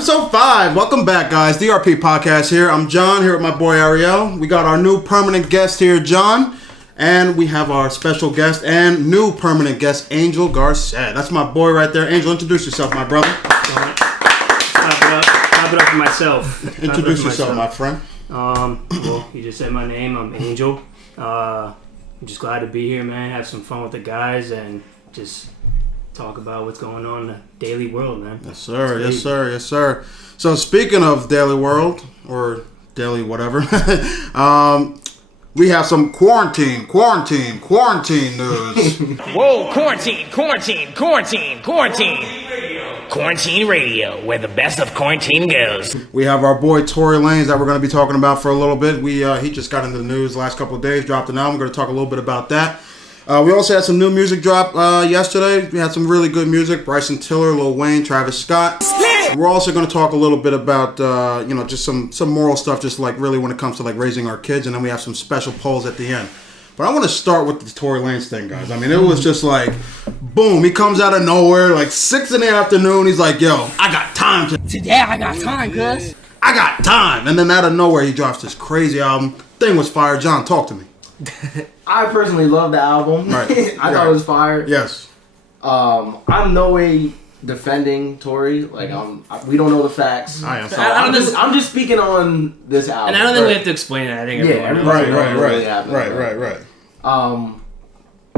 Episode 5. Welcome back, guys. DRP Podcast here. I'm John, here with my boy Ariel. We got our new permanent guest here, John. And we have our special guest and new permanent guest, Angel Garcet. That's my boy right there. Angel, introduce yourself, my brother. Clap it up for myself. Introduce yourself, my friend. Well, you just said my name. I'm Angel. I'm just glad to be here, man. Have some fun with the guys and just talk about what's going on in the daily world, man. Yes, sir. Yes, sir. Yes, sir. So speaking of daily world or daily whatever, we have some quarantine news. Whoa, quarantine radio, where the best of quarantine goes. We have our boy Tory Lanez that we're going to be talking about for a little bit. He just got into the news the last couple of days, dropped an album. We're going to talk a little bit about that. We also had some new music drop yesterday. We had some really good music. Bryson Tiller, Lil Wayne, Travis Scott. We're also going to talk a little bit about, just some moral stuff, just like really when it comes to like raising our kids. And then we have some special polls at the end. But I want to start with the Tory Lanez thing, guys. I mean, it was just like, boom, he comes out of nowhere, like 6 in the afternoon. He's like, yo, I got time Today I got time, cuz. I got time. And then out of nowhere, he drops this crazy album. Thing was fire. John, talk to me. I personally love the album. Right. I thought it was fire. Yes. I'm no way defending Tory. Like, we don't know the facts. I am. So I'm just speaking on this album. And I don't think we have to explain it. I think everyone Right.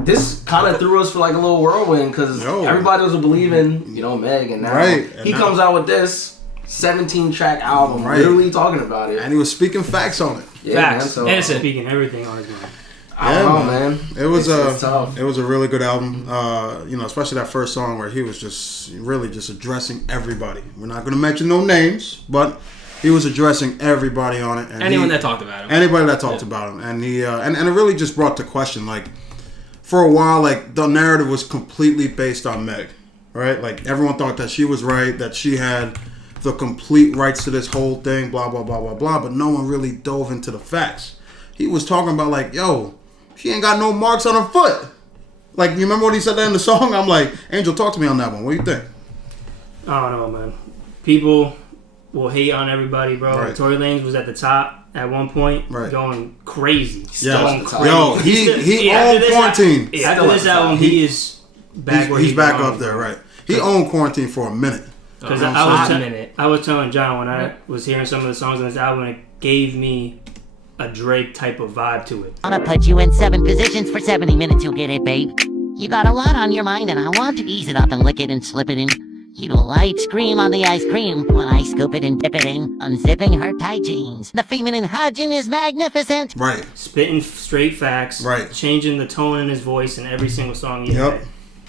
This kind of threw us for like a little whirlwind because everybody was believing, Meg, and now he comes out with this 17-track album, literally talking about it, and he was speaking facts on it. Yeah, facts. Man, So speaking everything on his mind. I don't know, man. It was tough. It was a really good album. Especially that first song where he was just really just addressing everybody. We're not going to mention no names, but he was addressing everybody on it. And anyone that talked about him. Anybody that talked about him, and he and it really just brought to question, like, for a while, like the narrative was completely based on Meg, right? Like everyone thought that she was right, that she had the complete rights to this whole thing, blah blah blah blah blah. But no one really dove into the facts. He was talking about like, yo, she ain't got no marks on her foot. Like, you remember when he said that in the song? I'm like, Angel, talk to me on that one. What do you think? I don't know, man. People will hate on everybody, bro. Right. Tory Lanez was at the top at one point, going crazy. Yeah. Crazy. Yo, he owned Quarantine. After this album, he is back where he's back up there, right? He owned Quarantine for a minute. Because I was telling John when I was hearing some of the songs on this album, it gave me a Drake type of vibe to it. I'm gonna put you in 7 positions for 70 minutes, you'll get it, babe. You got a lot on your mind and I want to ease it up and lick it and slip it in. You light scream on the ice cream when I scoop it and dip it in, unzipping her tight jeans. The feminine hygiene is magnificent. Right. Spitting straight facts. Right. Changing the tone in his voice in every single song he had.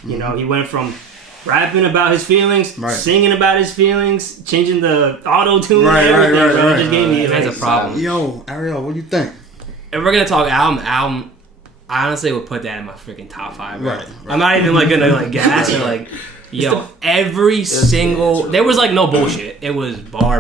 You know, he went from rapping about his feelings, singing about his feelings, changing the auto-tune and everything, bro. It just gave me That's a problem. Yo, Ariel, what do you think? If we're going to talk album, I honestly would put that in my freaking top 5. Bro. Right. I'm not even like going to like gas or like... Yo, every single... There was, like, no bullshit. It was bar,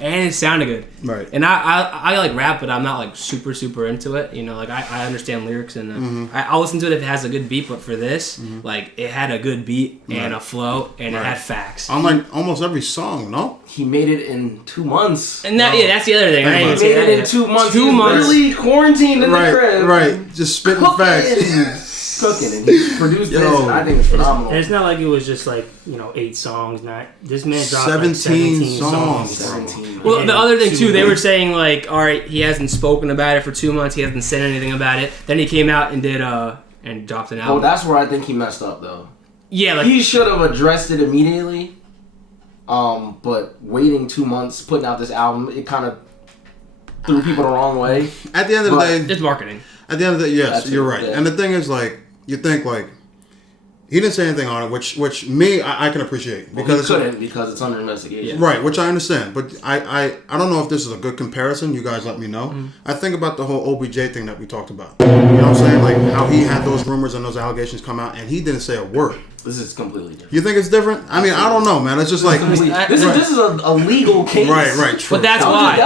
and it sounded good. Right. And I like, rap, but I'm not, like, super into it. You know, like, I understand lyrics, and I'll listen to it if it has a good beat, but for this, like, it had a good beat and a flow, and it had facts. On, like, almost every song, no? He made it in 2 months. And that's the other thing. He made it in 2 months. 2 months. Literally quarantined in the crib. Right, just spitting facts. Cooking and he produced this, and I think it's phenomenal. And it's not like it was just like 8 songs. This man dropped 17 like 17 songs. 17. Well, the other thing too, they were saying like, all right, he hasn't spoken about it for 2 months. He hasn't said anything about it. Then he came out and did and dropped an album. Oh, that's where I think he messed up though. Yeah, like he should have addressed it immediately. But waiting 2 months, putting out this album, it kind of threw people the wrong way. At the end of the day, it's marketing. At the end of the day, yes, you're right. Yeah. And the thing is, like, you think like he didn't say anything on it, which me I can appreciate because because it's under investigation. Right, which I understand, but I don't know if this is a good comparison. You guys let me know. I think about the whole OBJ thing that we talked about. You know what I'm saying? Like how he had those rumors and those allegations come out, and he didn't say a word. This is completely different. You think it's different? I mean, I don't know, man. It's just like this is a legal case. Right, true. But that's why.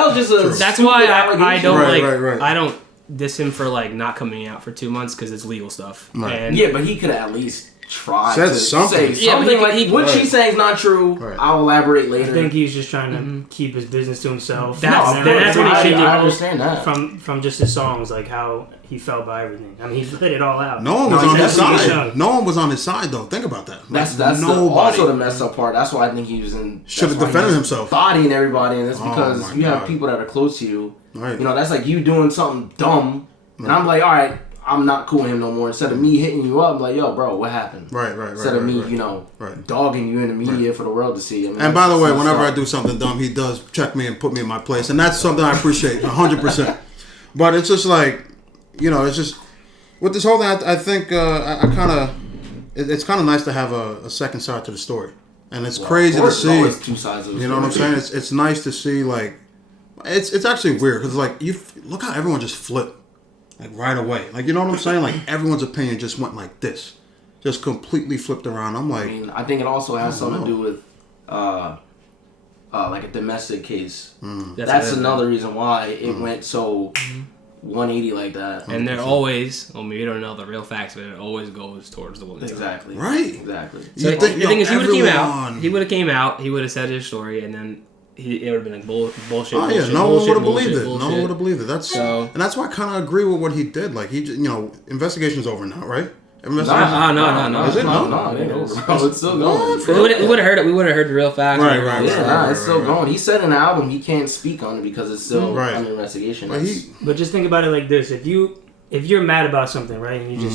That's why I don't I don't diss him for like not coming out for 2 months because it's legal stuff. Right. And yeah, but he could have at least tried said to something. say something like what she's saying is not true. Right. I'll elaborate later. I think he's just trying to keep his business to himself. That's what he should do. I understand that. From just his songs, like how he felt by everything. I mean, he's let it all out. No one was on his side. No one was on his side, though. Think about that. That's also the messed up part. That's why I think he was in. Should have defended himself. Bodying everybody, and it's because you have people that are close to you. Right. You know, that's like you doing something dumb, and I'm like, all right, I'm not cool with him no more. Instead of me hitting you up, I'm like, yo, bro, what happened? Right. Instead of me, you know, dogging you in the media for the world to see. I mean, and by the way, whenever I do something dumb, he does check me and put me in my place, and that's something I appreciate 100%. But it's just like, you know, it's just with this whole thing. I think I kind of it's kind of nice to have a second side to the story, and it's crazy to see. Always two sides of the you know what I'm saying? It's nice to see. Like it's actually weird because like you look how everyone just flipped. Like right away. Like, you know what I'm saying? Like everyone's opinion just went like this. Just completely flipped around. I'm like, I mean, I think it also has something to do with like a domestic case. That's another reason why it went so 180 like that. And they're always, well, maybe you don't know the real facts, but it always goes towards the woman's Exactly. Right. Exactly. So the thing is, he would have came out, he would have said his story, and then it would have been like bullshit. Oh yeah, no one would have believed it. Bullshit. No one would have believed it. That's and that's why I kind of agree with what he did. Like he, you know, investigation's over now, right? No. Is it? No, it ain't over, bro. It's still going. We would have heard it. We would have heard the real facts. Right. Yeah, it's still going. He said in the album he can't speak on it because it's still under investigation. But just think about it like this: if you're mad about something, right, and you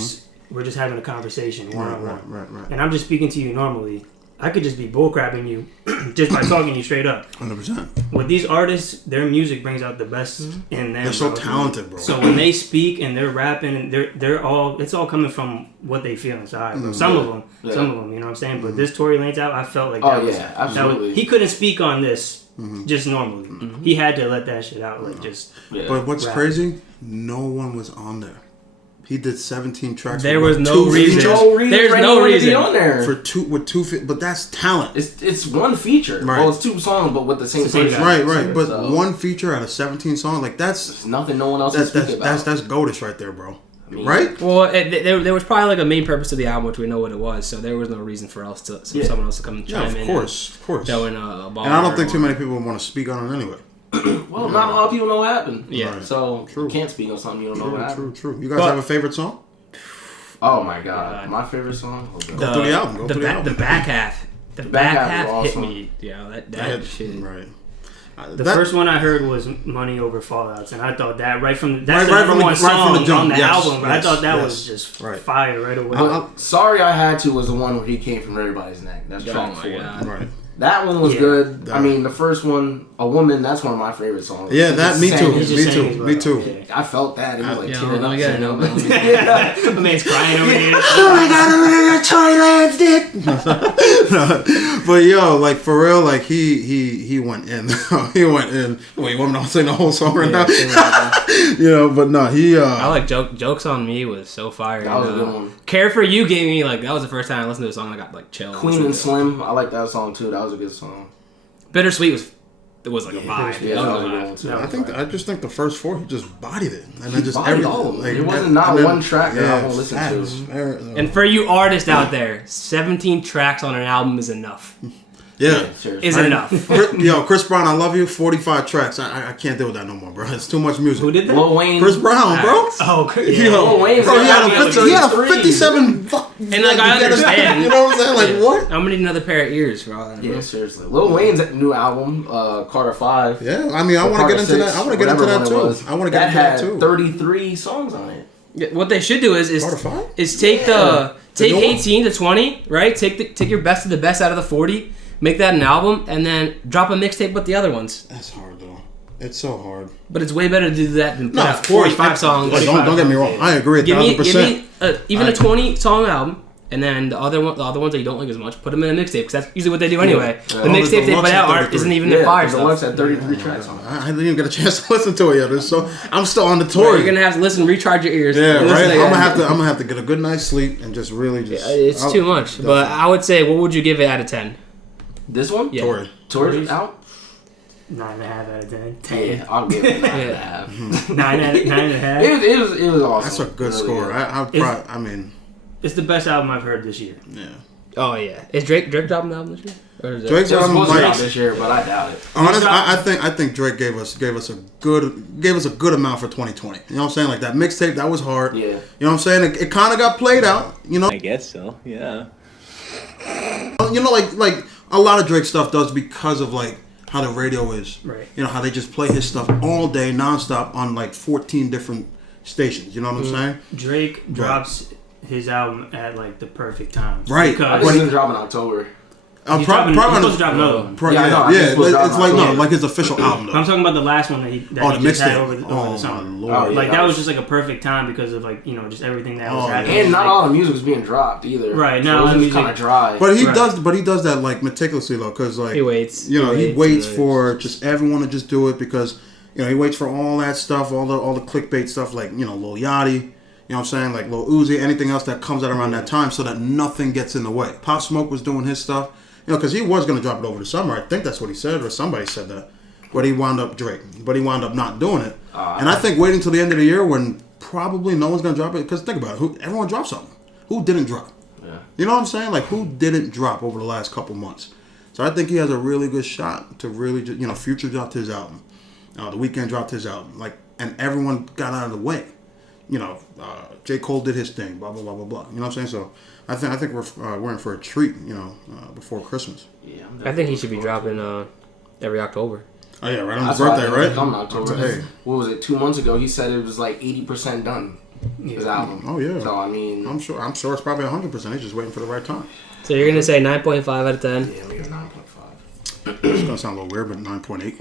we're just having a conversation one on one, right, and I'm just speaking to you normally. I could just be bullcrapping you just by talking to you straight up. 100%. With these artists, their music brings out the best in them. They're so talented, bro. So when they speak and they're rapping, and it's all coming from what they feel inside. Bro. Some of them, you know what I'm saying. But this Tory Lanez album, I felt like absolutely. He couldn't speak on this just normally. He had to let that shit out, like just. Yeah. But what's crazy? No one was on there. He did 17 tracks. There was no reason. There's no reason on there for two. But that's talent. It's one feature. Right. Well, it's two songs, but with the same person. Right. But one feature out of 17 songs, like that's nothing. No one else is speaking about. That's goldish right there, bro. Right? Well, there was probably like a main purpose to the album, which we know what it was. So there was no reason for someone else to come chime in. Of course. Throwing a ball. And I don't think too many people want to speak on it anyway. Well, not a lot of people know what happened. Yeah. Right. So you can't speak on something you don't know what happened. True. You guys have a favorite song? Oh my god. My favorite song? Go through the album. The back half. The back half hit awesome. me. Yeah, that shit. Right. The first one I heard was Money Over Fallouts, and I thought that right from the number one song on the album. I thought that was just fire right away. Sorry I Had To was the one where he came from everybody's neck. That's track 4. Right. That one was good. I mean, the first one, A Woman, that's one of my favorite songs. Yeah, that me too. Yeah. I felt that. It was like tearing up. My man's crying over here. Oh my god, Tory Lanez did. But yo, like for real, like he went in. He went in. Wait, you want me to sing the whole song right now? You know, but no, he. I like Jokes on Me was so fire. That was a good one. Care for You gave me like that was the first time I listened to a song and I got like chills. Queen and Slim, I like that song too. That was a good song. Bittersweet was like a vibe. I just think the first 4 he just bodied it, and then just all of them. Like, it wasn't one track that I won't listen to. And for you artists out there, 17 tracks on an album is enough. Yeah, is enough. Yo, Chris Brown, I love you. 45 tracks. I can't deal with that no more, bro. It's too much music. Who did that? Lil Wayne. Chris Brown, bro. Oh, Lil Wayne. Bro, he had a 57. And like I understand. You know what I'm saying? Like what? I'm gonna need another pair of ears for all that. Yeah, seriously. Lil Wayne's new album, Carter 5. Yeah, I mean, I want to get into that. I want to get into that too. I want to get into that too. 33 songs on it. Yeah, what they should do is take 18 to 20, right? Take your best of the best out of the 40. Make that an album, and then drop a mixtape with the other ones. That's hard, though. It's so hard. But it's way better to do that than put out 45 songs. Don't get me wrong. I agree 1,000%. Give me even a 20-song album, and then the other ones that you don't like as much, put them in a mixtape, because that's usually what they do anyway. Yeah. The mixtape they put out isn't even their fire stuff. The Deluxe had 33 tracks on it. I didn't even get a chance to listen to it yet. So I'm still on the tour. You're gonna have to listen, recharge your ears. Yeah, right. I'm gonna have to get a good night's sleep and just really just. It's too much. Definitely. But I would say, what would you give it out of 10? This one? Yeah. Tory's out? 9.5 out of 10. Yeah, I'll give it 9.5. 9.5. It was awesome. That's a good score. Yeah. I mean, It's the best album I've heard this year. Yeah. Oh yeah, is Drake dropping an album this year? Or is Drake's It was album supposed to drop this year, but I doubt it. Honestly, I think Drake gave us a good amount for 2020. You know what I'm saying? Like that mixtape, that was hard. Yeah. You know what I'm saying? It kind of got played out. You know. I guess so. Yeah. You know, like a lot of Drake stuff does because of like how the radio is. Right. You know how they just play his stuff all day, nonstop on like 14 different stations. You know what I'm saying? Drake drops his album at like the perfect time. Right. I Because think it's drop in October. he's supposed to drop another one. Yeah, I know, I think it's supposed to It's drop like October. like his official album. Though. I'm talking about the last one that he the just had mixtape. over the summer. My Lord. Oh, Like yeah, that was just like a perfect time because of like just everything that was happening. And not Like, all the music was being dropped either. Right, So not all it the was music- kind of dry. But he Right. does that like meticulously though, because like He waits. You know, he He waits waits for just everyone to just do it because he waits for all that stuff, all the clickbait stuff, like Lil Yachty. You know what I'm saying? Like Lil Uzi, anything else that comes out around that time, so that nothing gets in the way. Pop Smoke was doing his stuff, because he was gonna drop it over the summer. I think that's what he said, or somebody said that. But he wound up not doing it. And I think waiting till the end of the year when probably no one's gonna drop it, because think about it, everyone dropped something. Who didn't drop? Yeah. You know what I'm saying? Like who didn't drop over the last couple months? So I think he has a really good shot to really, Future dropped his album, The Weeknd dropped his album, and everyone got out of the way. J. Cole did his thing, blah blah blah blah blah. You know what I'm saying? So I think we're in for a treat, before Christmas. Yeah, I think he should be dropping every October. Oh yeah, right on his That's why birthday, I think right? it's coming October. Hey. What was it? 2 months ago, he said it was like 80% done. His album. Oh yeah. So I mean, I'm sure it's probably 100%. He's just waiting for the right time. So you're gonna say 9.5 out of 10? yeah, maybe 9.5, It's gonna sound a little weird, but 9.8.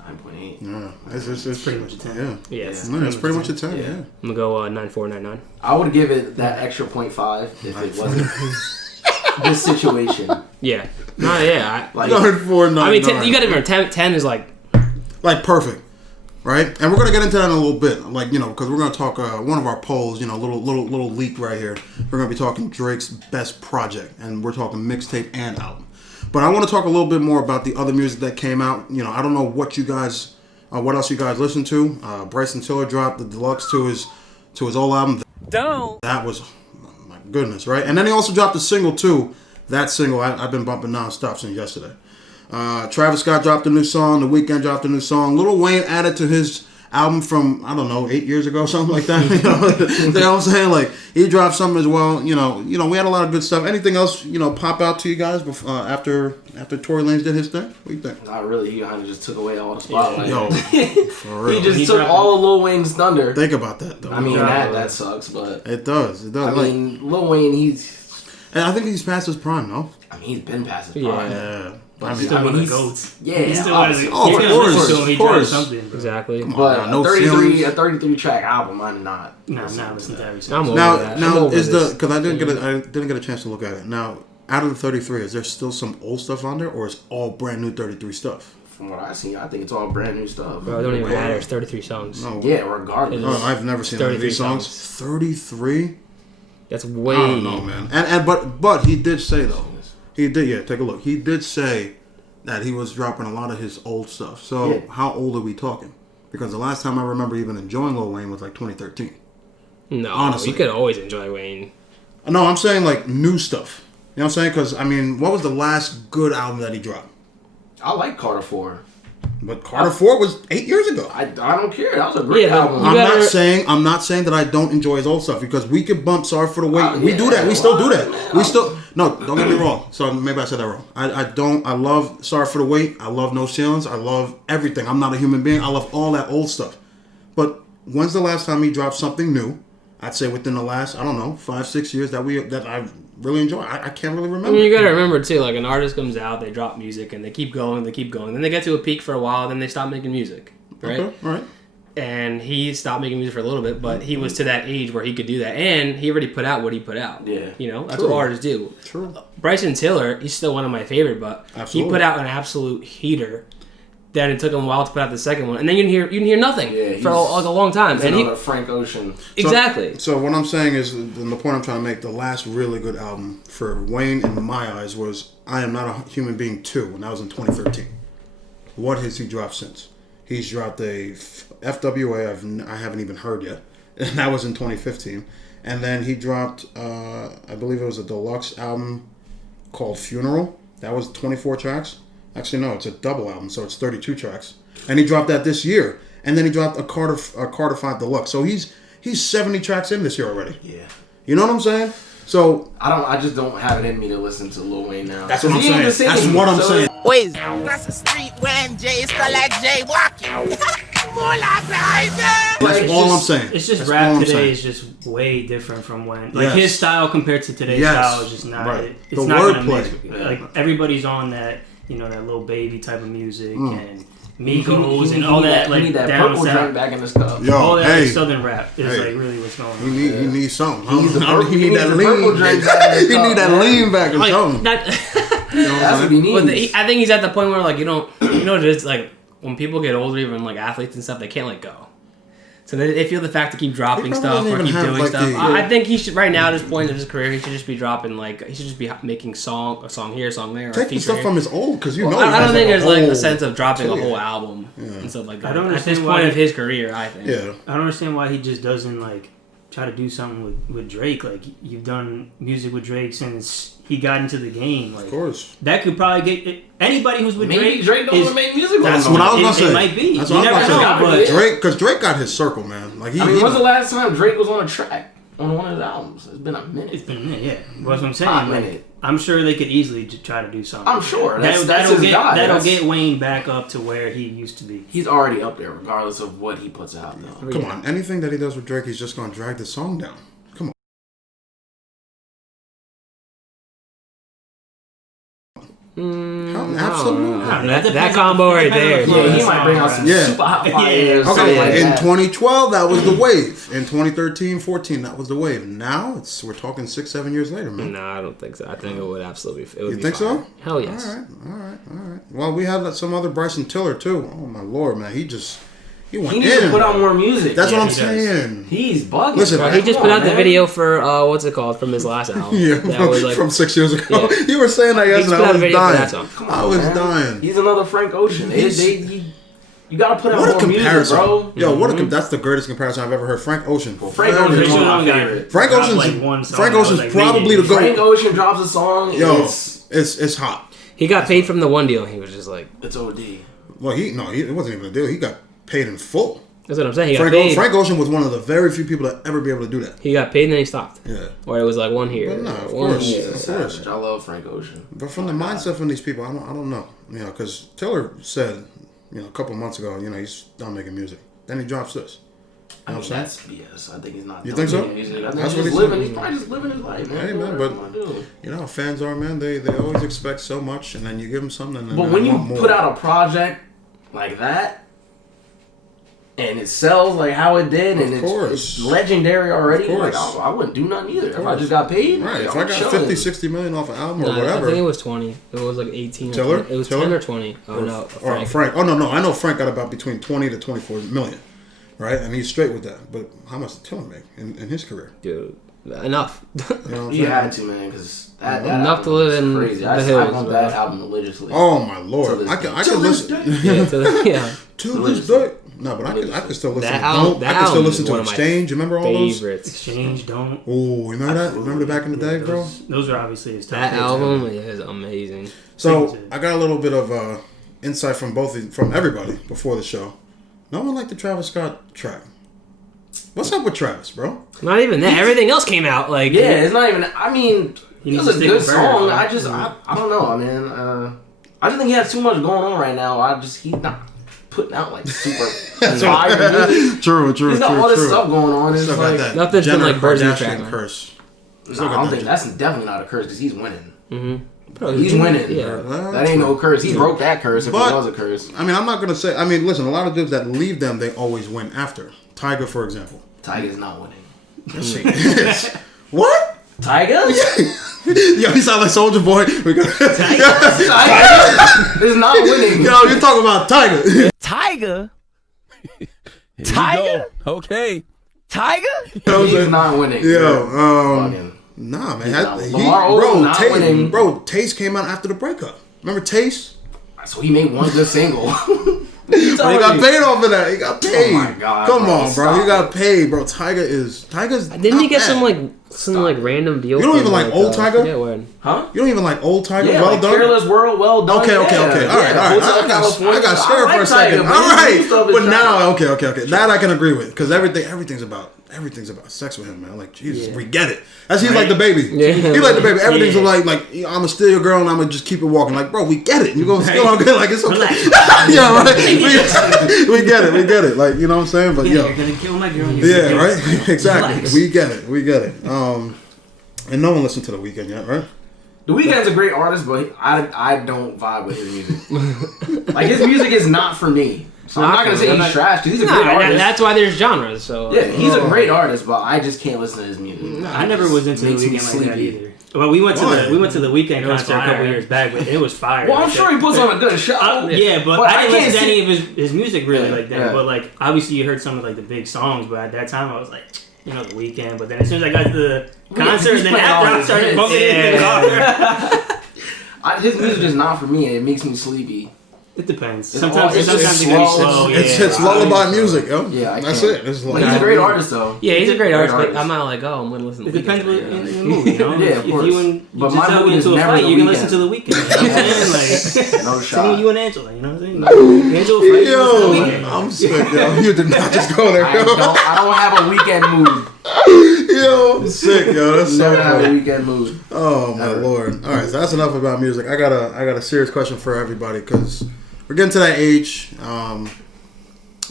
9.8. Yeah, it's pretty much a 10. Yeah, Yes. no, it's pretty much a 10. Yeah. I'm gonna go 9.499. I would give it that extra 0.5 if it wasn't this situation. Yeah. No, yeah. Like, 9.499. I mean, you got to remember, 10 is like perfect, right? And we're gonna get into that in a little bit, because we're gonna talk one of our polls, little leak right here. We're gonna be talking Drake's best project, and we're talking mixtape and album. But I want to talk a little bit more about the other music that came out. I don't know what else you guys listened to. Bryson Tiller dropped the deluxe to his old album. That was, my goodness, right? And then he also dropped a single too. That single I've been bumping nonstop since yesterday. Travis Scott dropped a new song. The Weeknd dropped a new song. Lil Wayne added to his album from, I don't know, 8 years ago, something like that. You know what I'm saying? Like, he dropped something as well. We had a lot of good stuff. Anything else, pop out to you guys before, after Tory Lanez did his thing? What do you think? not really. He kind of just took away all the spotlight. Yo, for real. He just took all of Lil Wayne's thunder. Think about that, though. I mean, that sucks, but It does. I mean, Lil Wayne, And I think he's past his prime, no? he's been past his prime. Yeah. But he's still one of the he's- goats. Yeah, He's still obviously. of course. Something, bro. exactly. But no a 33 feelings. a 33 track album, I'm not. Nah, listen to every I'm song. over Now, that. I'm now over is this. because I didn't get a chance to look at it. Now, out of the 33, is there still some old stuff on there, or is all brand new 33 stuff? From what I've seen, I think it's all brand new stuff. Bro, it don't even matter. It's 33 songs. No. Yeah, regardless. Oh, I've never seen any of 33 these songs. 33? That's way. I don't know, man. But he did say though. He did, yeah. Take a look. He did say that he was dropping a lot of his old stuff. So Yeah. how old are we talking? Because the last time I remember even enjoying Lil Wayne was like 2013. No, honestly. you could always enjoy Wayne. No, I'm saying like new stuff. You know what I'm saying? Because I mean, what was the last good album that he dropped? I like Carter 4. But Carter 4 was 8 years ago. I don't care. That was a great Yeah, but album. you I'm better- not saying that I don't enjoy his old stuff, because we could bump Sorry for the Wait. We yeah, do that. We still do that. man, We still no. Don't get me wrong. So maybe I said that wrong. I love Sorry for the Wait. I love No Ceilings. I love everything. I'm Not a Human Being. I love all that old stuff. But when's the last time he dropped something new? I'd say within the last, I don't know, 5-6 years that I really enjoy. I can't really I remember. mean, you gotta remember too, like an artist comes out, they drop music, and they keep going, then they get to a peak for a while, then they stop making music, right? Okay, all right. And he stopped making music for a little bit, but he was to that age where he could do that, and he already put out what he put out. Yeah. That's True. what artists do. True. Bryson Tiller, he's still one of my favorite, but Absolutely. he put out an absolute heater. Then it took him a while to put out the second one, and then you didn't hear nothing for like a long time. He's And another Frank Ocean. exactly. So what I'm saying is, and the point I'm trying to make, the last really good album for Wayne in my eyes was I Am Not a Human Being 2, and that was in 2013. What has he dropped since? He's dropped a FWA I haven't even heard yet. and that was in 2015. And then he dropped, I believe it was a deluxe album called Funeral. That was 24 tracks. Actually, no, it's a double album, so it's 32 tracks. And he dropped that this year. And then he dropped a Carter 5 Deluxe. So he's 70 tracks in this year already. Yeah. You know what I'm saying? So I just don't have it in me to listen to Lil Wayne now. That's what I'm saying. That's what I'm saying. Wait, that's a street when Jay still like Jay walking. More like That's all I'm saying. It's just rap today is just way different from when his style compared to today's style is just not. Right. It's the not wordplay. Like everybody's on that, that Lil Baby type of music and Migos and all that. Like need that down purple south. drink back in the stuff. Yo, all that hey, southern rap is like really what's going on. He needs something. He needs that the lean. purple drink back in the He cup, need that man. lean back or Like, something. That's what he needs. But I think he's at the point where like just like when people get older, even like athletes and stuff, they can't let go. So they feel the fact to keep dropping stuff or keep doing stuff. I think he should right now at this point in his career, he should just be dropping he should just be making a song here, a song there. Take the stuff from his old because I don't think there's like a sense of dropping a whole album and stuff like that. I don't at this understand point why- of his career, I think. Yeah. I don't understand why he just doesn't try to do something with Drake. Like you've done music with Drake since he got into the game. Like, Of course. that could probably get anybody who's with Maybe Drake don't want to make music. That's with what him. I was gonna say. It might be. That's You what I was never gonna know, say. but Drake, because Drake got his circle, man. Like when's the last time Drake was on a track on one of his albums? It's been a minute. it's been a minute, yeah. That's what I'm saying. Hot Like, minute. I'm sure they could easily try to do something. I'm sure. That's that'll his guy. That'll get Wayne back up to where he used to be. He's already up there, regardless of what he puts out. Though. Come on, anything that he does with Drake, he's just gonna drag the song down. Come on. Absolutely. That combo right there. Yeah, he might bring out some super hot fire. Okay, in 2012, that was the wave. In 2013, 14, that was the wave. Now, we're talking 6-7 years later, man. No, I don't think so. I think it would absolutely. You think so? Hell yes. All right. Well, we had some other Bryson Tiller, too. Oh, my Lord, man. He went He needs to put out more music. That's what I'm saying. He's bugging. Listen, bro. He just Come put on, out the man. video for what's it called from his last album. Yeah, that was from 6 years ago. Yeah. You were saying that He just yesterday. put I out a was video for that dying. song. I was dying. He's another Frank Ocean. You gotta put out What a more comparison, music, bro. Yo, that's the greatest comparison I've ever heard. Frank Ocean. Frank Ocean is one of my favorite. Frank Ocean's probably the GOAT. Frank Ocean drops a song. Yo, it's hot. He got paid from the one deal. He was just like, it's OD. Well, it wasn't even a deal. He got paid in full. that's what I'm saying. He got paid. Frank Ocean was one of the very few people that ever be able to do that. He got paid and then he stopped. Yeah. Or it was like one here. But no, of one course. here. Of course. I love Frank Ocean. But from the mindset from these people, I don't know. Because Tiller said, a couple months ago, he's done making music. Then he drops this. You know what I'm saying? That's BS. I think he's not. You think so? That's what he's living. He's probably just living his life, man. Hey, man, but you know how fans are, man. They always expect so much, and then you give them something. And then But they when you want more. put out a project like that, and it sells like how it did, and it's legendary already, like, I wouldn't do nothing either. If I just got paid, right? If I'm I got chilling. 50-60 million off an album or No, whatever. I think it was 20. It was like 18. Tiller? It was Tiller? 10 or 20. Oh, no. Frank. Oh, no. I know Frank got about between 20 to 24 million, right? And he's straight with that. But how much did Tiller make in his career? Dude, enough. You had to, man, because that enough to live in crazy. the I hills, want bro. that album religiously. Oh, my Lord. I could listen. To this day. No, but I could still listen. I could still listen to Exchange. Remember all those? Exchange, Don't. Oh, remember that? Remember back in the day, bro? Those are obviously his top That hits. album is amazing. So I got a little bit of insight from from everybody before the show. No one liked the Travis Scott track. What's up with Travis, bro? Not even that. Everything else came out like. Yeah, it's not even. I mean, it was a good song. I don't know, man. I just think he has too much going on right now. He's not putting out like super fire music. True. He's got all this stuff going on. It's Still like got that nothing's been like bursting Kardashian track. curse. No, I don't think that's definitely not a curse because he's winning. Mm-hmm. He's winning. Yeah. That ain't no curse. He broke that curse if it was a curse. I mean, I'm not gonna say. I mean, listen. A lot of dudes that leave them, they always win after. Tiger, for example. Tiger's not winning. Yes, he is. What? Tiger? Yo, he sound like Soldier Boy. Tiger is not winning. Yo, you're talking about Tiger. Tiger? Tiger? Okay. Tiger? He's not winning. Yo, nah, man. Bro, Taste came out after the breakup. Remember Taste? So he made one good single. But he got paid off of that. He got paid. Oh my God, Come bro, on, bro. He got paid, bro. Tiger's. Didn't he get bad. some random deal? You don't even like old Tiger? Huh? You don't even like old Tiger? Yeah, Well like done? Careless World, well done. Okay. All right. I got scared for a second. All right. But now, okay. That I can agree with. Because everything's about sex with him, man. Like, Jesus, we get it. He's like the baby. Yeah. He's like the baby. Everything's like I'm gonna steal your girl and I'm gonna just keep it walking. Like, bro, we get it. You're gonna steal our girl. Like, it's okay. Yeah, right. We get it. Like, you know what I'm saying? But you're gonna kill my girl. Yeah, right. Exactly. We get it. And no one listened to The Weeknd yet, right? The Weeknd's a great artist, but I don't vibe with his music. Like, his music is not for me. So I'm not gonna say he's trash because he's a great artist. That's why there's genres. So yeah, he's a great artist, but I just can't listen to his music. I never was into The Weeknd like that either. Well, we went to the Weeknd concert a couple years back, but it was fire. Well, I'm sure he puts on a good show. But I didn't listen to any of his music really like that. But like, obviously, you heard some of like the big songs, but at that time, I was like, The Weeknd. But then as soon as I got to the concert, then after I started bumping into the car. His music is not for me, and it makes me sleepy. It depends. Sometimes it's slow. It's lullaby music, yo. Yeah, that's it. It's he's a great artist, though. Yeah, he's a great artist. But I'm not like, I'm gonna listen to it depends in the mood, you know? Yeah, of course. If you and but just my mood into a never fight, The you can Weeknd. listen to The Weeknd. You know what I'm saying? Like, no same shot. with you and Angela, you know what I'm saying? Angela fight, yo, I'm sick, yo. You did not just go there, yo. I don't have a weekend mood. Yo, I'm sick, yo. That's so Never have a funny. weekend mood. Oh my lord! All right, so that's enough about music. I got a serious question for everybody because we're getting to that age.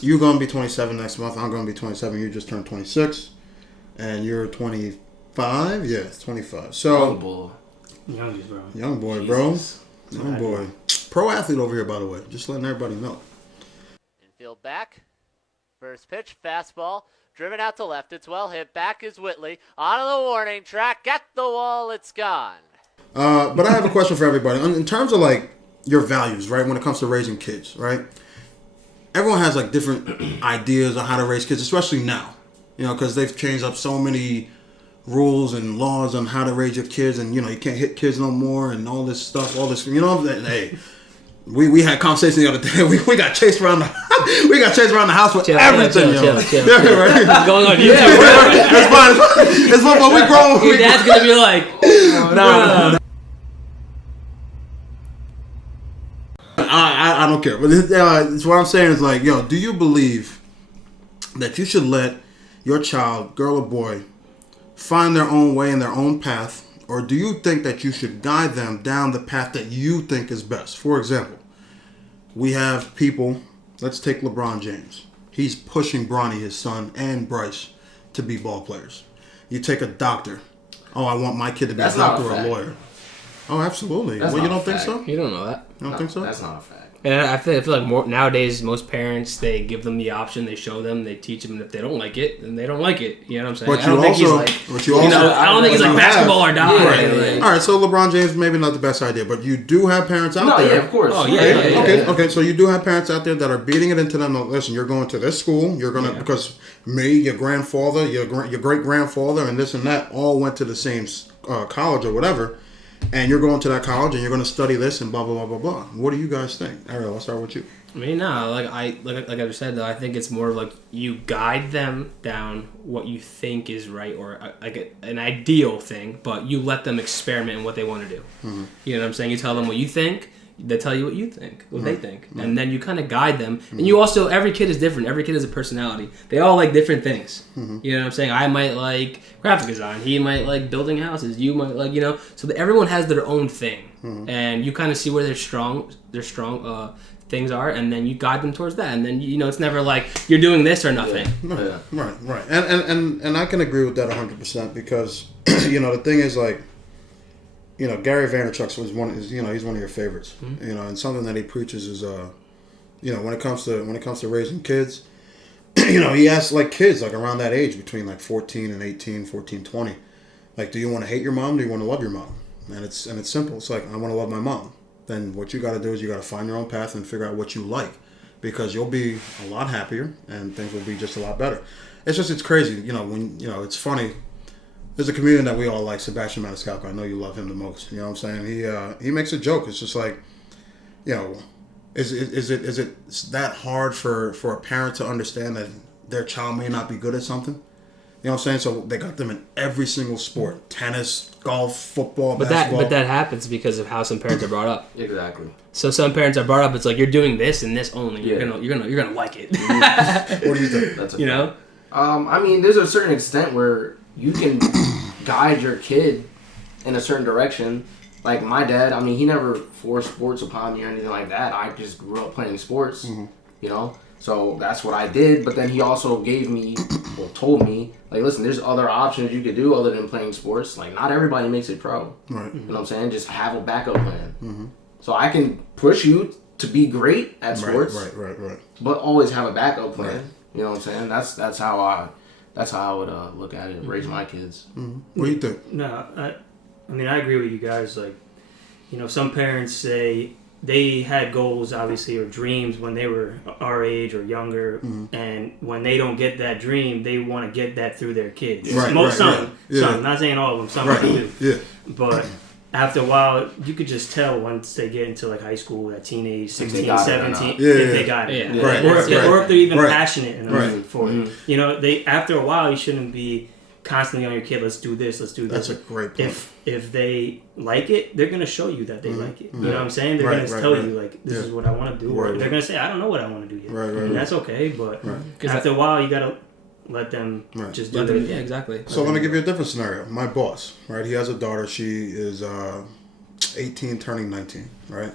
You're gonna be 27 next month. I'm gonna be 27. You just turned 26, and you're 25. Yeah, it's 25. So young boy, bro. Young boy. Pro athlete over here, by the way. Just letting everybody know. Infield back. First pitch, fastball. Driven out to left. It's well hit. Back is Whitley. On to the warning track. At the wall. It's gone. But I have a question for everybody. In terms of like your values, right? When it comes to raising kids, right? Everyone has like different ideas on how to raise kids, especially now. Because they've changed up so many rules and laws on how to raise your kids, and you can't hit kids no more, and all this stuff, Hey, we had conversation the other day. We got chased around the house with everything. Chill. Yeah, right. Going on YouTube. It's fine. It's fine. But we grown. Your dad's gonna be like, no. I don't care. But it's what I'm saying is like, do you believe that you should let your child, girl or boy, find their own way and their own path? Or do you think that you should guide them down the path that you think is best? For example, we have people, let's take LeBron James. He's pushing Bronny, his son, and Bryce to be ball players. You take a doctor. Oh, I want my kid to be a doctor or a lawyer. Oh, absolutely. Well, you don't think so? You don't know that. You don't think so? That's not a fact. And I feel like more nowadays, most parents, they give them the option, they show them, they teach them, and if they don't like it, then they don't like it. You know what I'm saying? But I don't think he's like basketball or doctor. Right. All right, so LeBron James maybe not the best idea, but you do have parents out there. Yeah, of course. Oh, yeah. Okay, so you do have parents out there that are beating it into them. Listen, you're going to this school. You're going to because me, your grandfather, your great grandfather, and this and that all went to the same college or whatever. And you're going to that college and you're going to study this and blah blah blah blah blah. What do you guys think? Ariel, I'll start with you. I mean, no, like I just said though, I think it's more like you guide them down what you think is right or like an ideal thing, but you let them experiment in what they want to do. Mm-hmm. You know what I'm saying? You tell them what you think. They tell you what you think, what they think, and then you kind of guide them. And you also, every kid is different. Every kid has a personality. They all like different things. You know what I'm saying? I might like graphic design. He might like building houses. You might like, so everyone has their own thing, and you kind of see where their strong things are, and then you guide them towards that. And then it's never like you're doing this or nothing. Yeah. Right. And I can agree with that 100% because the thing is like. Gary Vaynerchuk he's one of your favorites. Mm-hmm. And something that he preaches is, when it comes to raising kids, he asks like kids like around that age between like 14 and 18, 14, 20, like, do you want to hate your mom? Do you want to love your mom? And it's simple. It's like, I want to love my mom. Then what you got to do is you got to find your own path and figure out what you like, because you'll be a lot happier and things will be just a lot better. It's crazy. It's funny. There's a comedian that we all like, Sebastian Maniscalco. I know you love him the most. You know what I'm saying? He makes a joke. It's just like, Is it that hard for a parent to understand that their child may not be good at something? You know what I'm saying? So they got them in every single sport: tennis, golf, football, basketball. But that happens because of how some parents are brought up. Exactly. So some parents are brought up. It's like you're doing this and this only. Yeah. You're gonna like it. What do you think? That's a you know. I mean, there's a certain extent where you can guide your kid in a certain direction. Like my dad, I mean, he never forced sports upon me or anything like that. I just grew up playing sports, you know. So that's what I did. But then he also told me, like, listen, there's other options you could do other than playing sports. Like, not everybody makes it pro. Right. You know what I'm saying? Just have a backup plan. So I can push you to be great at sports. Right. But always have a backup plan. Right. You know what I'm saying? That's how I would look at it. Raise my kids. What do you think? No, I mean, I agree with you guys. Like, you know, some parents say they had goals, obviously, or dreams when they were our age or younger, and when they don't get that dream, they want to get that through their kids. Some, not saying all of them, some do. Yeah. But after a while, you could just tell once they get into like high school, that teenage, 16, 17, if they got it. Yeah. Right. Or if they're even passionate enough for Mm-hmm. it. You know, after a while, you shouldn't be constantly on your kid, let's do this, let's do this. That's a great point. If they like it, they're going to show you that they like it. You know what I'm saying? They're going to tell you, like, this is what I want to do. Or they're going to say, I don't know what I want to do yet. And that's okay, but after a while, you got to let them just do it. Yeah, exactly. So let me give you a different scenario. My boss, right? He has a daughter. She is 18, turning 19, right?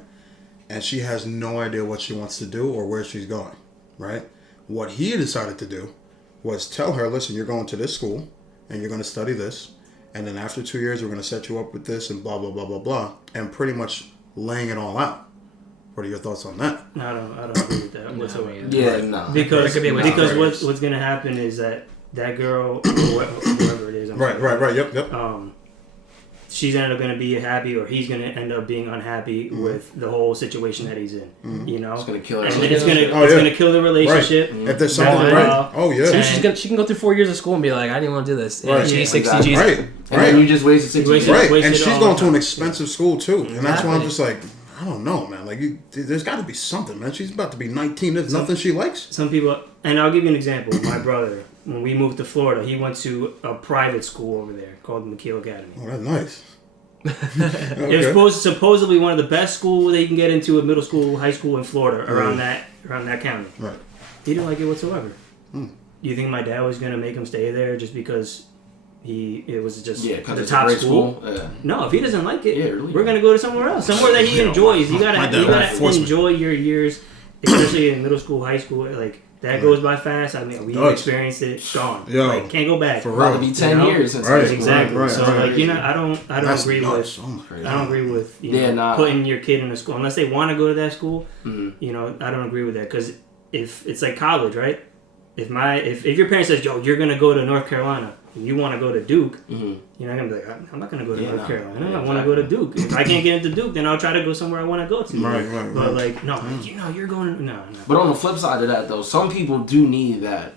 And she has no idea what she wants to do or where she's going, right? What he decided to do was tell her, listen, you're going to this school and you're going to study this. And then after 2 years, we're going to set you up with this and blah, blah, blah, blah, blah. And pretty much laying it all out. What are your thoughts on that? No, I don't agree with that whatsoever. No. Because what's going to happen is that girl, or whoever it is, Right. Yep. She's end up going to be happy, or he's going to end up being unhappy with the whole situation that he's in. You know, it's going to kill her. And it's going to kill the relationship. Right. If there's something right. Oh yeah. So she can go through 4 years of school and be like, I didn't want to do this. And she's 60 G's. Right. And then you just wasted 6 years. Right. And she's going to an expensive school too, and that's why I'm just like, I don't know, man. Like, there's got to be something, man. She's about to be 19. There's nothing she likes. Some people, and I'll give you an example. My brother, when we moved to Florida, he went to a private school over there called McKeel Academy. Oh, that's nice. Okay. It was supposedly one of the best schools they can get into, a middle school, high school in Florida, around that county. Right. He didn't like it whatsoever. You think my dad was gonna make him stay there just because it was just the top school? No, if he doesn't like it, we're gonna go to somewhere else, somewhere that he enjoys. You gotta enjoy your years, especially in middle school, high school. Like that goes by fast. I mean, we experienced it. Gone. Like, can't go back. For real. About to be 10 years since exactly. Right. So like I don't agree nuts. with. I don't agree with putting your kid in a school unless they want to go to that school. You know, I don't agree with that because if it's like college, right? If your parent says, "Yo, you're gonna go to North Carolina," and you want to go to Duke, you're not gonna be like, "I'm not gonna go to North Carolina. I want to go to Duke. If I can't get into Duke, then I'll try to go somewhere I want to go to." Right. But like, no, you're going. No. But on the flip side of that, though, some people do need that.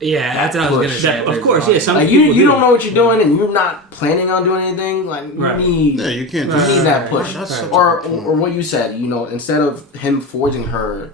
Yeah, that's what I was gonna say. Of course, yeah. Some like people you don't know what you're doing, and you're not planning on doing anything. Like you need, you can't. You need that push, or what you said. You know, instead of him forcing her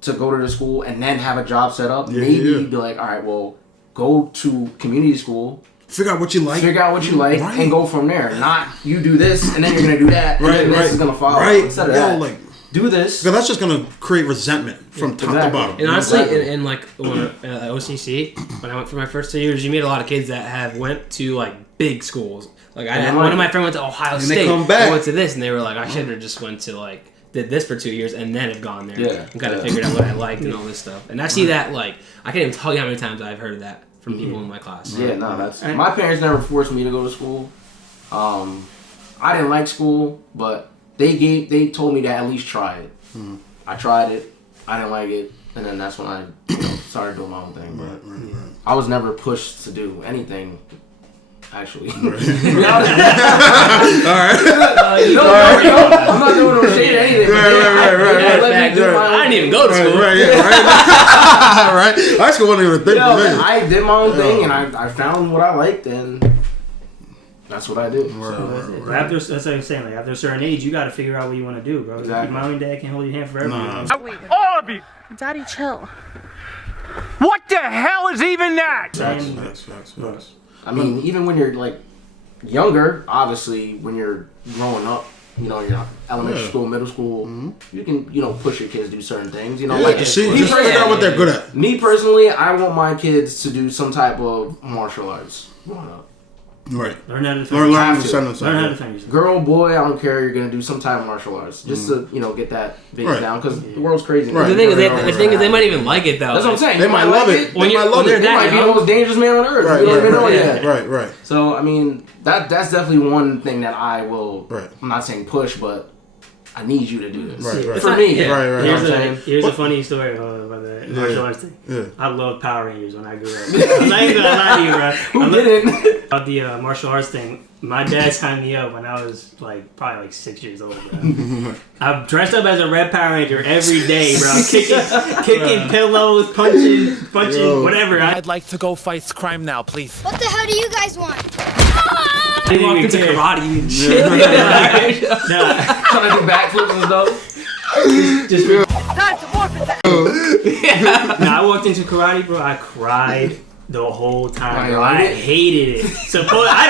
to go to the school and then have a job set up, maybe be like, all right, well, go to community school. Figure out what you like. And go from there. Not you do this and then you're gonna do that and then this is gonna follow. Instead of that, do this. Because that's just gonna create resentment from top to bottom. And honestly, in like OCC, when I went for my first 2 years, you meet a lot of kids that went to like big schools. Like one of my friends went to Ohio State. They come back. I went to this, and they were like, I should have just went to like. Did this for 2 years and then have gone there and kind of figured out what I liked and all this stuff. And I see that, like, I can't even tell you how many times I've heard that from people in my class. Yeah, no, that's... My parents never forced me to go to school. I didn't like school, but they told me to at least try it. I tried it, I didn't like it, and then that's when I started doing my own thing. But I was never pushed to do anything. Actually, all right. I'm not doing no shit or anything. Right. I didn't even go to school. Right. High school wasn't even a thing for me. I did my own thing, and I found what I liked, and That's what I do. So after, that's what I'm saying. Like after a certain age, you got to figure out what you want to do, bro. Exactly. Mom and dad can hold your hand forever. All of you! Daddy, chill. What the hell is even that? Facts. I mean, even when you're like younger, obviously, when you're growing up, you know, you're elementary school, middle school, you can, you know, push your kids to do certain things. You know, like just figure out what they're good at. Me personally, I want my kids to do some type of martial arts growing up. Right. Learn how to Learn defend themselves. Learn how to defend yourself. Girl, boy, I don't care. You're gonna do some type of martial arts just to, you know, get that base down because the world's crazy. Right. The thing is, they might even like it though. That's what I'm saying. They might love it. They might be the most dangerous man on earth. You don't even know yet. Right. So I mean, that's definitely one thing that I will. Right. I'm not saying push, but I need you to do this. Right. For me. Right. Here's a funny story about that martial arts thing. Yeah. I loved Power Rangers when I grew up. I'm not even gonna lie to you, bro. Who didn't? About the martial arts thing, my dad signed me up when I was like probably like 6 years old, bro. I dressed up as a red Power Ranger every day, bro. Kicking pillows, punching, whatever. I'd like to go fight crime now, please. What the hell do you guys want? They walked into karate and shit. Trying to do backflips and stuff. I walked into karate, bro. I cried the whole time, bro. I hated it. I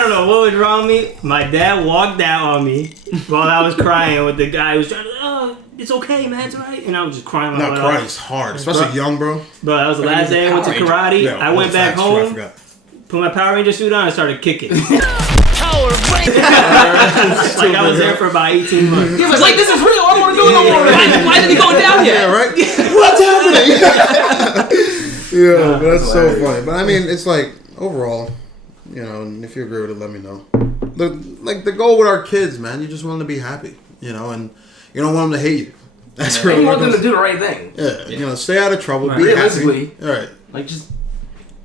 don't know what was wrong with me. My dad walked out on me while I was crying with the guy who was trying to, oh, it's okay, man, it's alright. And I was just crying. No, karate's hard, especially young, bro. Bro, that was the last day I went to karate. Yeah, I went back home, put my Power Ranger suit on, and started kicking. Like I was there for about 18 months. He was like, this is real. I don't want to do it no more. Why did he go down here? Yeah, right? What's happening? But that's so funny. But I mean, it's like, overall, you know, and if you agree with it, let me know. The goal with our kids, man, you just want them to be happy, you know, and you don't want them to hate you. That's really you want them to do the right thing. Yeah, you know, stay out of trouble, be realistically. happy. All right. Like, just,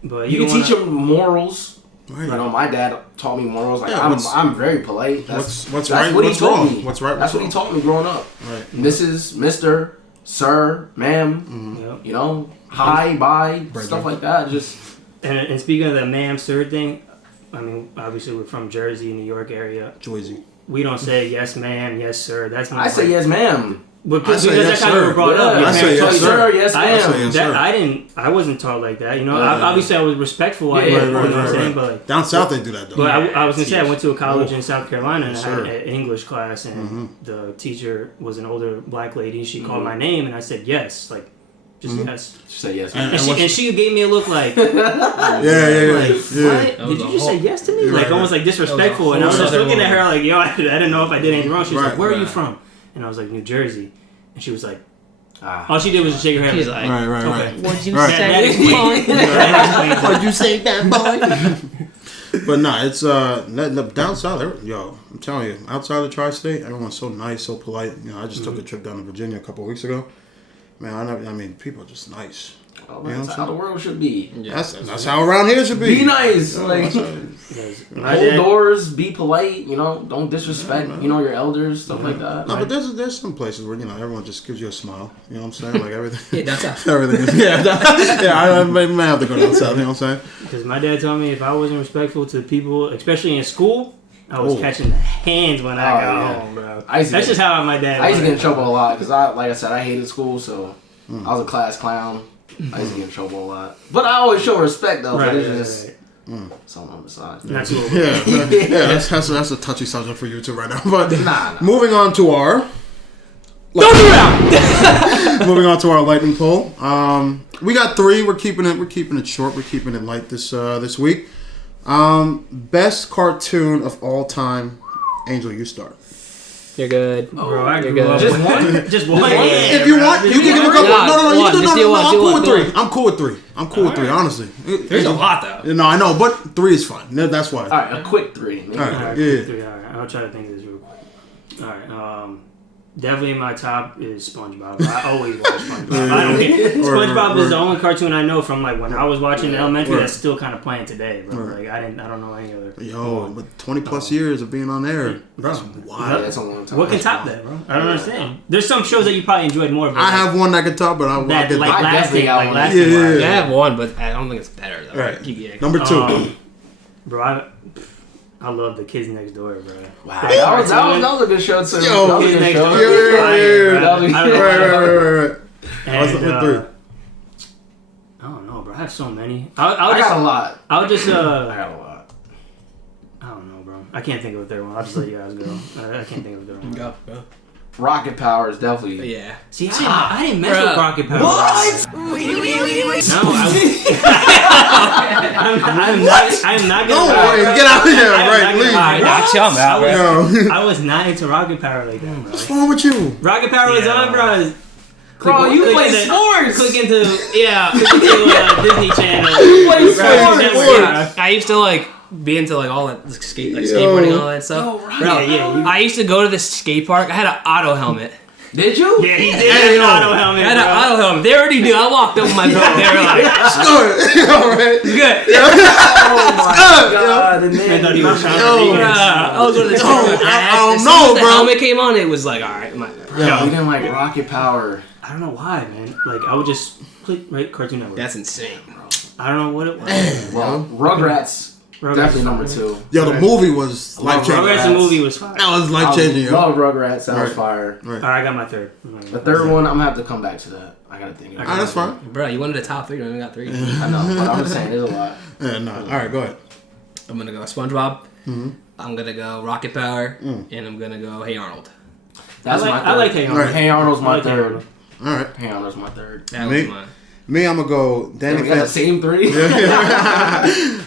but you can teach them morals. Right. You know, my dad taught me morals. Like, Yeah, I'm very polite. What's that's right? What What's he told wrong? me. What's right? That's what he taught me growing up. Right. Mrs., Mr., Sir, Ma'am. You know, hi, bye, stuff like that. Just and speaking of the ma'am, sir thing, I mean, obviously we're from Jersey, New York area. Jersey. We don't say yes, ma'am, yes, sir. That's not. I say yes, ma'am. Because that's how we were brought up. I say yes, sir. Yes, ma'am. I wasn't taught like that. You know, obviously I was respectful. You know what I'm saying? But like, down south they do that though. But I was gonna say I went to a college in South Carolina and I had an English class and the teacher was an older black lady. She called my name and I said yes, like just yes. She said yes, and she gave me a look like, yeah. What? Did you just say yes to me? Like almost like disrespectful. And I was just looking at her like, yo, I didn't know if I did anything wrong. She was like, where are you from? And I was like, New Jersey. And she was like, all she did was just shake her head. She's like, right. What'd you say? What'd you say, bad boy? But nah, it's down south. Yo, I'm telling you, outside the tri-state, everyone's so nice, so polite. You know, I just took a trip down to Virginia a couple of weeks ago. Man, I mean, people are just nice. Oh, man, that's how the world should be. Yeah. That's how around here should be. Be nice. Like, hold doors, be polite, you know, don't disrespect, you know, your elders, stuff like that. No, but there's some places where, you know, everyone just gives you a smile. You know what I'm saying? Like everything. Yeah, that's everything. I may have to go down south, you know what I'm saying? Because my dad told me if I wasn't respectful to people, especially in school, I was catching the hands when I got home, bro. That's just how my dad was. I used to get in trouble a lot because, like I said, I hated school, so I was a class clown. I used to get in trouble a lot. But I always show respect, though. But it's just something on the side. That's cool. That's a touchy subject for you two right now. But nah. Moving on to our... Don't do that! Moving on to our lightning poll. We got 3. We're keeping it short. We're keeping it light this week. Best cartoon of all time. Angel, you start. You're good. Bro, I grew up just one. Just one. If you want, you can give a couple. No. I'm cool with three. Honestly, there's a lot though. No, I know, but 3 is fine. That's why. All right, a quick 3. All right, Three. All right, I'll try to think of this real quick. All right, definitely my top is SpongeBob. I always watch SpongeBob. I don't care. SpongeBob is the only cartoon I know from like when I was watching elementary that's still kind of playing today, bro. Like I don't know any other. Yo, but 20 plus years of being on air, that's wild. Yeah, that's a long time. What can top that, bro? I don't understand. There's some shows that you probably enjoyed more. But I have one that can top, but I that get lasting. Yeah. I have one, but I don't think it's better though. Right. Keep Number 2. Bro, I love The Kids Next Door, bro. Wow, that was a good show too. Yo, Kids Next Door. Right. And, I don't know, bro. I have so many. I got a lot. I would just I got a lot. I don't know, bro. I can't think of a third one. I'll just let you guys go. I can't think of a third one. Go. Rocket Power is definitely. Yeah. See, I didn't mess with Rocket Power. What? No, I'm not gonna. Get out of here, right? Leave. I was not into Rocket Power like that, bro. What's wrong with you? Rocket Power was on, bro. Bro, you play sports. Click into Disney Channel. You play sports. I used to be into all that skateboarding and all that stuff. Oh, right. Bro, Yeah. I used to go to this skate park. I had an auto helmet. Did you? Yeah, he did have an auto helmet. I had an auto helmet. They already knew. I walked up with my belt. They were like, All right. it's good. Oh my god. I thought he was trying to I was going to the I don't know, the bro. helmet came on, it was like, all right. Yo, you didn't like Rocket Power. I don't know why, man. I would just click Cartoon Network. That's insane, bro. I don't know what it was. Well, Rugrats. Definitely number 2. Yo, the movie was life changing. Rugrats, the movie was fire. That was life changing, yo. Love Rugrats. That was fire. Right. Alright, I got my third. The third one, I'm gonna have to come back to that. I gotta think. Alright, that's fine. Bro, you wanted a top 3. You only got 3. I know, but I'm just saying, there's a lot. Yeah, no. All right, go ahead. I'm going to go SpongeBob. Mm-hmm. I'm going to go Rocket Power. And I'm going to go Hey Arnold. That's my third. I like Hey Arnold. Right. Hey Arnold's my third. All right. Hey Arnold's my third. That was mine. Me, I'm gonna go Danny. We got the same 3.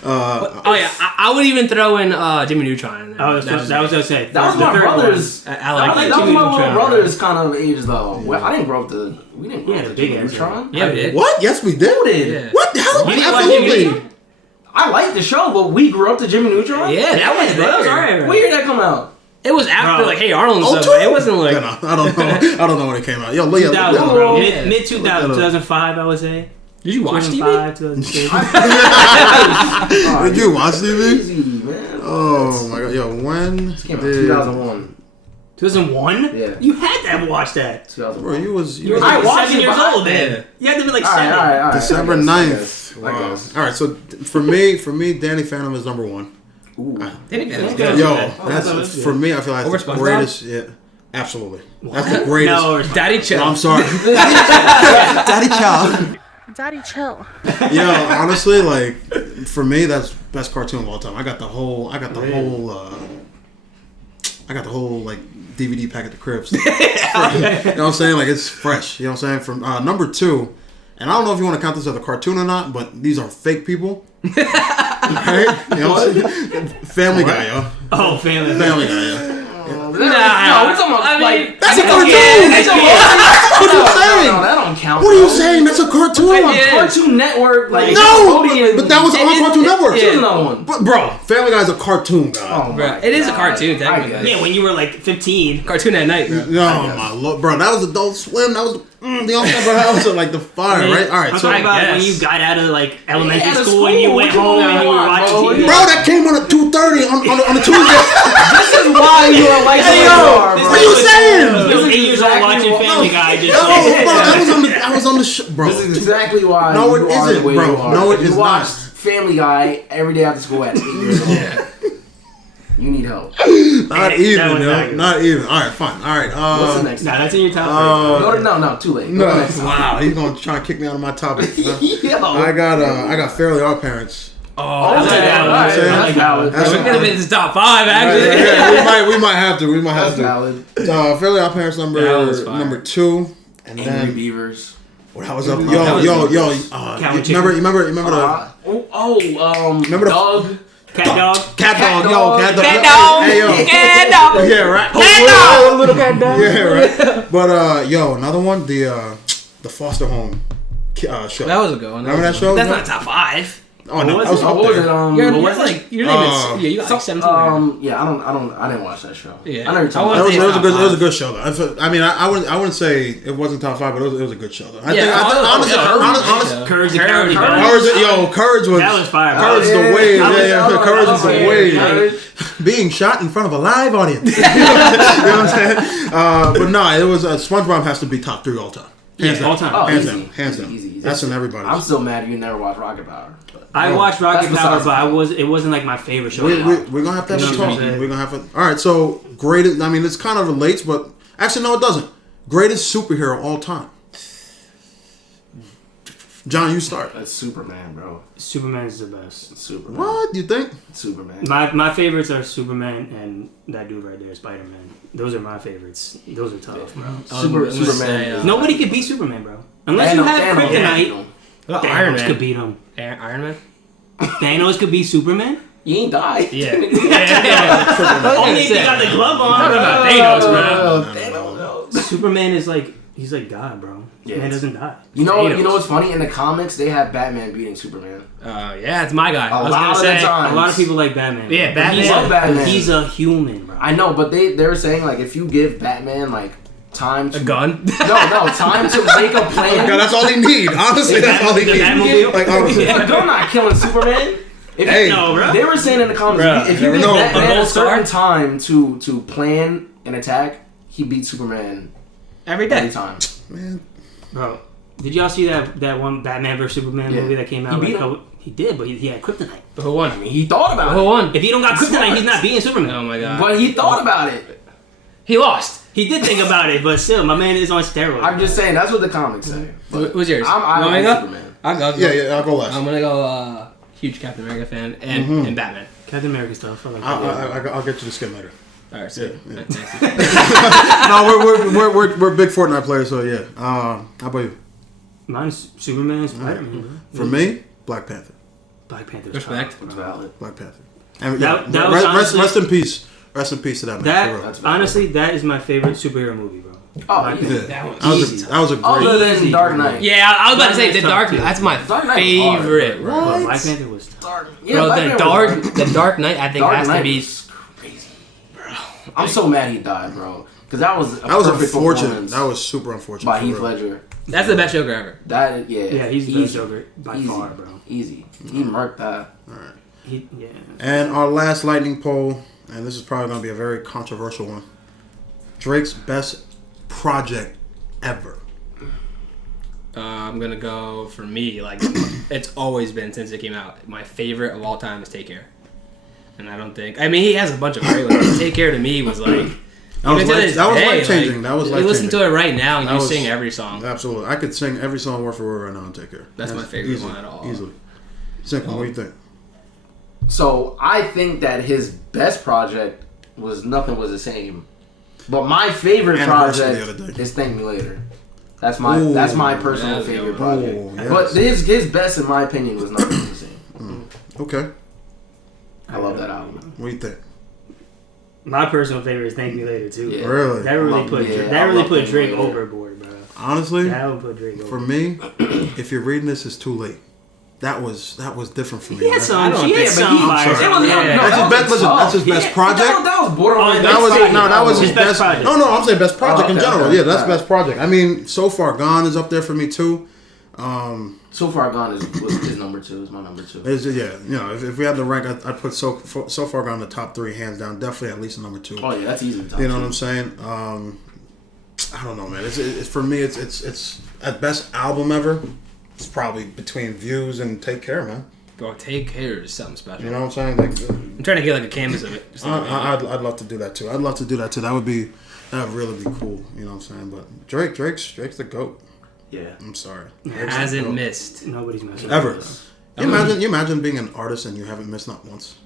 Oh yeah, I would even throw in Jimmy Neutron in there. That was what I was gonna say. That was my brother's. I like that was my little brother's kind of age though. Well, I didn't grow up to. We didn't grow up to Jimmy Neutron. Yeah, we did. What? Yes, we did. Who did? Yeah. What the hell? You didn't watch Absolutely. Jimmy? I liked the show, but we grew up to Jimmy Neutron. Yeah, that was That was alright. What year did that come out? It was after Bro. Hey Arnold and stuff. 02? But it wasn't like. I don't know. I don't know when it came out. Yo, look 2000, at bro. Yeah. Mid 2000, 2005, I would say. Did you watch TV? 2005, 2006. Did you watch TV? Crazy, man. Oh my god. Yo, when Came out did 2001. 2001? Yeah. You had to have watched that. 2001. Bro, you was You were I like watched 7 it, years but old then. You had to be like 7. All right. December I guess. 9th. I Wow. guess. All right, so for me, Danny Phantom is number 1. Ooh. Didn't get it. Yeah. Yo, Oh, that's that's for me. I feel like Over that's the SpongeBob? greatest. Yeah, absolutely. That's the greatest. No, Daddy No, Chill. I'm sorry. Daddy Child. Daddy, chill. Yo, honestly, like for me, that's best cartoon of all time. I got the whole like DVD pack at the crib. You know what I'm saying? Like it's fresh. You know what I'm saying? From number 2, and I don't know if you want to count this as a cartoon or not, but these are fake people. Right? You know what I'm saying? Family Guy, yo. Oh, Family Guy, yeah. No, we're talking about like That's a cartoon. That's what are you saying? No, that don't count. What are you saying? That's a cartoon. Cartoon Network, like No, but that was on Cartoon Network. Choose another one. But bro, Family Guy is a cartoon, guy. Oh, Bro, it is a cartoon, technically. Yeah, when you were like 15. Cartoon at night. No, my lord, bro, that was Adult Swim. That was the only bro, that was like the fire, right? All right, I'm so talking about when you got out of like elementary school and you went home and you were watching TV. bro, that came on at 2:30 on a Tuesday. This is why you are like Hey, yo, what are you saying? You were 8 years old watching Family Guy. Yo, bro, I was on the show, bro. This is exactly why. No, it you are isn't, the way bro. you are. No, it you is watched not. Family Guy every day after school at 8 years old. You need help. Not even, That was yo. not good. Not even. All right, fine. All right. What's the next? Nah, that's in your top No, too late. No, wow, he's gonna try to kick me out of my topic. Yo. I got Fairly Odd Parents. Oh, Okay, that's all right. saying? That's valid. That's We're gonna be in this top 5, actually. Yeah, we might have to. We might have That's to. valid. Fairly Odd Parents That was fire. number 2, and Angry then Beavers. that was up. That was Yo. Cow You and chicken. remember the Remember Remember the- Dog. Cat Dog. cat dog? Yo, cat dog. Cat dog. Hey, yo. Cat dog. Yeah, right. Cat dog. Little cat dog. Yeah, right. But yo, another one, the foster home show. That was a good one. Remember that show? That's No? not top 5. Oh no, was that was it? up What was it? there. You got like 17. Yeah, I didn't watch that show. Yeah. I know you're talking That about. was, Top it was a five. good show though. I mean, I wouldn't say it wasn't top 5, but it was a good show though. I think honestly, Courage the Cowardly Dog. Courage was That was fire. Courage the wave. Yeah. Courage is the Okay. wave. Being shot in front of a live audience. You know what I'm saying? But no, it was SpongeBob has to be top 3 all time. Hands down. All time. Oh, Hands easy. down. Hands down. Easy. That's in everybody's. I'm still mad you never watched Rocket Power. But, I watched Rocket Power, besides but it wasn't like my favorite show. We're gonna have to have a talk. We're gonna have a. All right, so greatest. I mean, this kind of relates, but actually, no, it doesn't. Greatest superhero all time. John, you start. That's Superman, bro. Superman is the best. Superman. What you think? Superman. My favorites are Superman and that dude right there, Spider-Man. Those are my favorites. Those are tough, bro. Superman. Nobody could beat Superman, bro. Unless you have kryptonite. Iron Man could beat him. Iron Man. Thanos could beat Superman. He ain't died. Yeah. Only if he got the glove on. Talking about Thanos, bro. Superman is like he's like God, bro. Yeah, man doesn't die. You know what's funny? In the comics, they have Batman beating Superman. Yeah, it's my guy. A lot of people like Batman. Yeah, Batman. Love Batman. He's a human, bro. I know, but they were saying like if you give Batman like time to a gun. time to make a plan. God, that's all he need. Honestly, that's all he need. Like honestly, a gun not killing Superman. They were saying in the comments, if you give Batman a certain time to plan an attack, he beats Superman every time. Man. Bro, did y'all see that one Batman vs Superman movie that came out? He did, but he had kryptonite. But who won? I mean, he thought about it. Who won? If he don't got kryptonite, he's not beating Superman. Oh my god. But he thought about it. He lost. He did think about it, but still, my man is on steroids. I'm just saying, that's what the comics say. Who's yours? I like Superman. I'll go. Yeah, I'll go last. I'm gonna go huge Captain America fan and Batman. Captain America stuff. I'll get you the skin later. All right, so no, we're big Fortnite players, so yeah. How about you? Mine's Superman, Spider-Man. For me, Black Panther. Black Panther. Respect. Valid. Black Panther. And rest in peace. Rest in peace to that man. Honestly, that is my favorite superhero movie, bro. Oh, that was a great. Other than Dark Knight. Yeah, I was about to say the Dark Knight. That's my favorite. What? Black Panther was dark. Bro, the Dark Knight I think has to be crazy. Bro, I'm so mad he died, bro. Because that was unfortunate. That was super unfortunate. By Heath Ledger. That's the best Joker ever. Yeah, he's the best Joker by far, bro. Easy. He murked that. All right. And our last lightning poll, and this is probably going to be a very controversial one. Drake's best project ever. I'm gonna go for me. Like it's always been since it came out. My favorite of all time is Take Care, and I don't think. I mean, he has a bunch of great ones. Take Care to me was like. That was life changing. That was life changing. You listen to it right now and you sing every song. Absolutely, I could sing every song word for word right now and Take Care. That's my favorite one at all. Easily. Simple. What do you think? So I think that his best project was Nothing Was the Same, but my favorite project is Thank Me Later. That's my personal favorite project. Yes. But his best, in my opinion, was Nothing Was the Same. Okay. I love that album. What do you think? My personal favorite is Thank Me Later too. Yeah. Really? That really put Drake overboard, bro. Honestly, that would put Drake for me, if you're reading this, it's too late. That was different for me. He had some. That's his best project. That was borderline. That was his best project. No, I'm saying best project in general. Yeah, that's best project. I mean, So Far Gone is up there for me too. So Far Gone is number 2. Is my number 2. If we had to rank, I'd put So Far Gone in the top 3 hands down. Definitely at least a number 2. Oh yeah, that's easy. You know what I'm saying? I don't know, man. It's for me. It's at best album ever. It's probably between Views and Take Care, man. Bro, Take Care is something special. You know what I'm saying? Like, I'm trying to get like a canvas of it. I'd love to do that too. That would really be cool. You know what I'm saying? But Drake's the GOAT. Yeah. I'm sorry. Hasn't missed. Nobody's missed. Ever. You imagine being an artist and you haven't missed not once.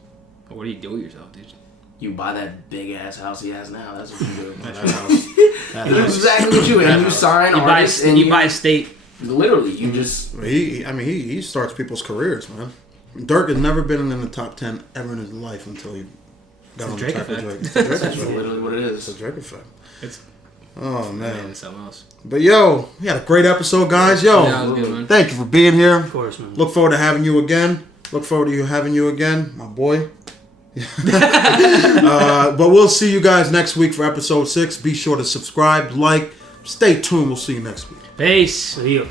What do you do with yourself, dude? You buy that big ass house he has now. That's what you do. That's exactly what you do. And you sign artists and you buy state. Literally, you just. He starts people's careers, man. Dirk has never been in the top 10 ever in his life until he got on the track with Drake. That's literally what it is. It's a Drake effect. Oh man, it's something else. But yo, we had a great episode, guys. Yo, thank you for being here. Of course, man. Look forward to having you again. My boy. But we'll see you guys next week for episode 6. Be sure to subscribe, like, stay tuned. We'll see you next week. Peace. See you.